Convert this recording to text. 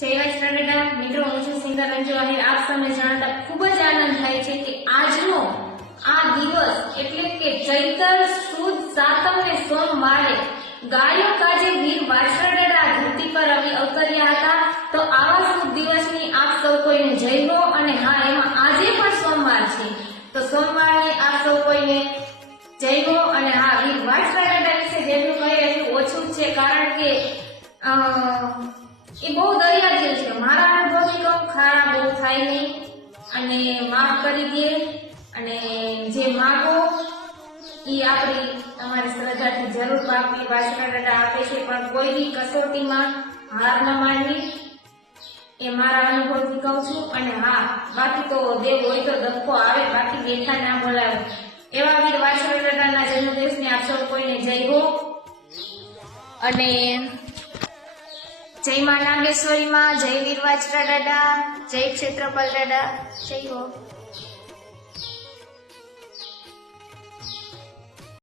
જય વાછરડા મિત્રો, હું છું સિંગર અંજુ આહિર. આપ સૌને જણાવતા ખૂબ જ આનંદ થાય છે કે આજનો આ દિવસ એટલે કે ચૈત્ર સુદ સાતમ ને સોમવારે ગાયક આજે વીર વાછરડા ધરતી પર અવતર્યા હતા. તો આવા શુભ દિવસની આપ સૌ કોઈને જય હો. અને હા, એમાં આજે પણ સોમવાર છે, તો સોમવારની આપ સૌ કોઈને જય હો. અને હા, વીર વાછરડા વિશે જેટલું કહે એટલું ઓછું છે, કારણ કે એ બહુ દરિયાદિલ છે. મારા અનુભવથી કહું, ખારા બહુ થાય નહીં અને માફ કરી દે, અને જે માગો એ આપણી તમારી શ્રદ્ધાથી જરૂર પાપી વાછરડા આપે છે, પણ કોઈ બી કસોટીમાં હાર ન માનવી, એ મારા અનુભવથી કહું છું. અને હા, બાકી તો દેવ હોય તો ધક્કો આવે, બાકી બેઠા ના બોલાવે. એવા વીર વાછરડાના જન્મદિવસને આપ સૌ કોઈને જય હો. અને જય મા નાગેશ્વરી માં, જય વીર વાછરડા, જય ક્ષેત્રપાલ દાદા, જય હો.